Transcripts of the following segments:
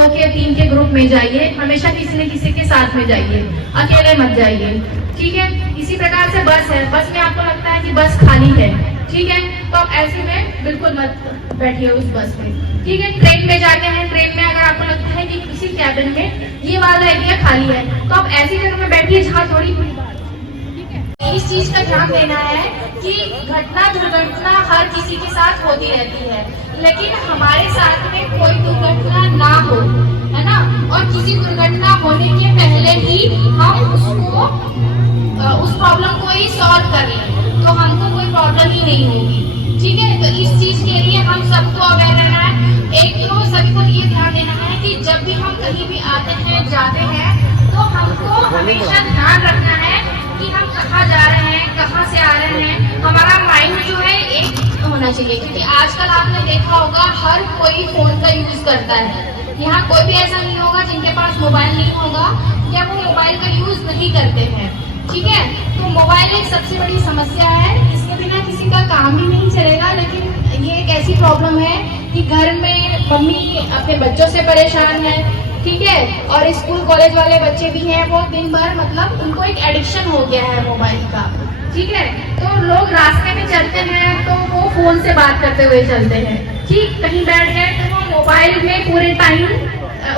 2 के 3 के ग्रुप में जाइए, हमेशा किसी न किसी के साथ में जाइए, अकेले मत जाइए, ठीक है। इसी प्रकार से बस है, बस में आपको लगता है कि बस खाली है, ठीक है, तो आप ऐसे में बिल्कुल मत बैठिए उस बस में, ठीक है। ट्रेन में जाते हैं, ट्रेन में अगर आपको लगता है कि किसी कैबिन में ये वाला एरिया खाली है, तो आप ऐसी जगह में बैठिए जहाँ थोड़ी भीड़ भाड़ हो, ठीक है। इस चीज का ध्यान देना है कि घटना दुर्घटना हर किसी के साथ होती रहती है, लेकिन हमारे साथ में कोई दुर्घटना ना हो, है ना। और किसी दुर्घटना होने के पहले ही हम उसको उस प्रॉब्लम को ही सॉल्व कर लें, तो हमको कोई प्रॉब्लम ही नहीं होगी, ठीक है। तो इस चीज के लिए हम सबको अवेयर रहना है। एक तो सभी को ये ध्यान देना है कि जब भी हम कहीं भी आते हैं जाते हैं, तो हमको हमेशा ध्यान रखना है कि हम कहाँ जा रहे हैं, कहाँ से आ रहे हैं। हमारा माइंड जो है एक होना चाहिए, क्योंकि आजकल आपने देखा होगा हर कोई फोन का यूज करता है। यहाँ कोई भी ऐसा नहीं होगा जिनके पास मोबाइल नहीं होगा या वो मोबाइल का यूज नहीं करते हैं, ठीक है। तो मोबाइल एक सबसे बड़ी समस्या है, इसके बिना किसी का काम ही नहीं चलेगा। लेकिन ये एक ऐसी प्रॉब्लम है कि घर में मम्मी अपने बच्चों से परेशान है, ठीक है, और स्कूल कॉलेज वाले बच्चे भी हैं, वो दिन भर मतलब उनको एक एडिक्शन हो गया है मोबाइल का, ठीक है। तो लोग रास्ते में चलते हैं तो वो फोन से बात करते हुए चलते हैं, ठीक, कहीं बैठ गए तो वो मोबाइल में पूरे टाइम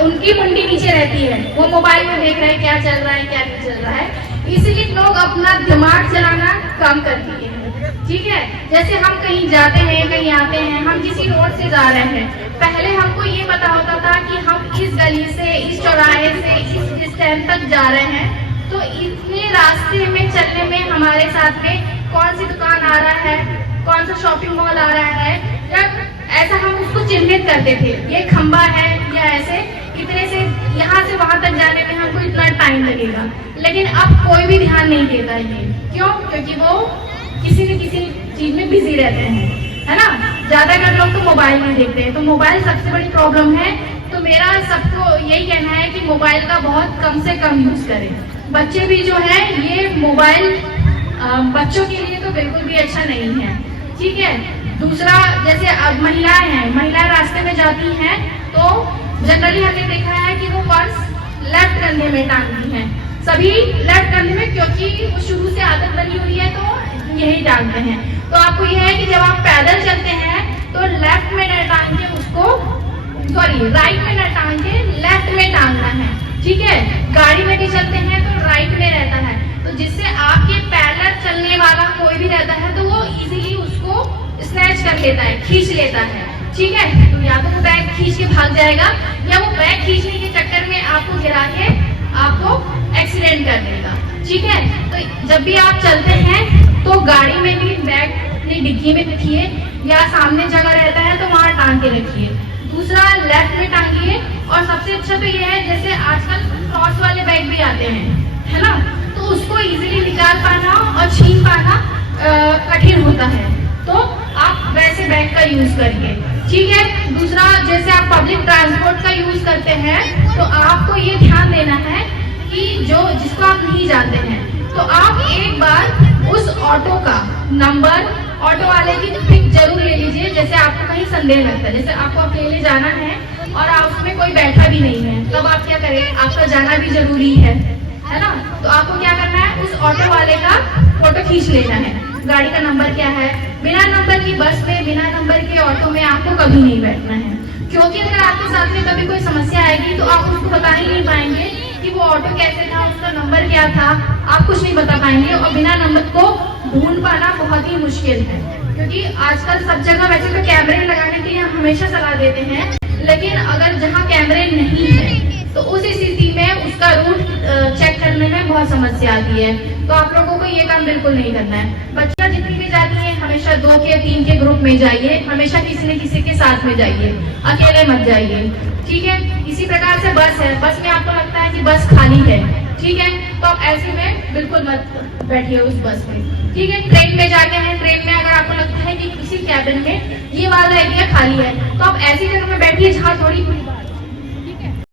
उनकी मुंडी नीचे रहती है, वो मोबाइल में देख रहे हैं क्या चल रहा है क्या नहीं चल रहा है। इसीलिए लोग अपना दिमाग चलाना कम कर दिए हैं, ठीक है। जैसे हम कहीं जाते हैं कहीं आते हैं, हम किसी रोड से जा रहे हैं, पहले हमको ये पता होता था कि हम इस गली से इस चौराहे से इस स्टैंड तक जा रहे हैं, तो इतने रास्ते में चलने में हमारे साथ में कौन सी दुकान आ रहा है, कौन सा शॉपिंग मॉल आ रहा है, या ऐसा हम उसको चिन्हित करते थे, ये खंबा है या ऐसे इतने से यहाँ से वहां तक जाने में हमको इतना टाइम लगेगा। लेकिन अब कोई भी ध्यान नहीं देता ये, क्यों? क्योंकि वो किसी न किसी चीज में बिजी रहते हैं, है ना। ज्यादातर लोग तो मोबाइल नहीं देखते हैं, तो मोबाइल सबसे बड़ी प्रॉब्लम है। तो मेरा सबको यही कहना है कि मोबाइल का बहुत कम से कम यूज करें। बच्चे भी जो है ये मोबाइल बच्चों के लिए तो बिल्कुल भी अच्छा नहीं है, ठीक है। दूसरा, जैसे अब महिलाएं हैं, महिलाएं रास्ते में जाती हैं तो जनरली हमने देखा है कि वो पर्स लेफ्ट कंधे में टांगती हैं, सभी लेफ्ट कंधे में, क्योंकि वो शुरू से आदत बनी हुई है तो यही टांगते हैं। तो आपको यह है कि जब आप पैदल चलते हैं तो लेफ्ट में न टांग के उसको, सॉरी राइट में न टांग के लेफ्ट में टांगना है, ठीक है। गाड़ी में भी चलते हैं तो राइट में रहता है, तो जिससे आपके पैदल चलने वाला कोई भी रहता है तो वो इजीली उसको स्नैच कर लेता है, खींच लेता है, ठीक है। तो या तो वो बैग खींच के भाग जाएगा या वो बैग खींचने के चक्कर में आपको गिरा के आपको एक्सीडेंट कर देगा, ठीक है। तो जब भी आप चलते हैं तो गाड़ी में भी बैग अपनी डिग्गी में रखिए, या सामने जगह रहता है तो वहां टांग के रखिए। दूसरा, लेफ्ट में टांगिए। और सबसे अच्छा तो ये है, जैसे आजकल क्रॉस वाले बैग भी आते हैं, है ना, तो उसको इजीली निकाल पाना और छीन पाना कठिन होता है, तो आप वैसे बैग का यूज करिए, ठीक है। दूसरा, जैसे आप पब्लिक ट्रांसपोर्ट का यूज करते हैं तो आपको ये ध्यान देना है कि जिसको आप नहीं जानते हैं तो आप एक बार उस ऑटो का नंबर, ऑटो वाले की पिक जरूर ले लीजिए। जैसे आपको कहीं संदेह लगता है, जैसे आपको अकेले जाना है और आप उसमें कोई बैठा भी नहीं है, तब आप क्या करें, आपका जाना भी जरूरी है ना। तो आपको क्या करना है, उस ऑटो वाले का फोटो खींच लेना है, गाड़ी का नंबर क्या है। बिना नंबर की बस में, बिना नंबर के ऑटो में आपको कभी नहीं बैठना है, क्योंकि अगर आपके साथ में कभी कोई समस्या आएगी तो आप उसको बता ही नहीं पाएंगे कि वो ऑटो कैसे था, उसका नंबर क्या था, आप कुछ नहीं बता पाएंगे। और बिना नंबर को ढूंढ पाना बहुत ही मुश्किल है, क्योंकि आजकल सब जगह वैसे तो कैमरे लगाने के लिए हम हमेशा सलाह देते हैं, लेकिन अगर जहाँ कैमरे नहीं है तो उस स्थिति में उसका रूट चेक करने में बहुत समस्या आती है। तो आप लोगों को ये काम बिल्कुल नहीं करना है। बच्चा जितनी भी जाती है हमेशा 2 के 3 के ग्रुप में जाइए, हमेशा किसी न किसी के साथ में जाइए, अकेले मत जाइए, ठीक है। इसी प्रकार से बस है, बस में आपको लगता है कि बस खाली है, ठीक है, तो आप ऐसे में बिल्कुल मत बैठिए उस बस में, ठीक है। ट्रेन में जाते हैं, ट्रेन में अगर आपको लगता है कि किसी कैबिन में ये वाला एरिया खाली है, तो आप ऐसी जगह में बैठिए जहाँ थोड़ी भीड़ भाड़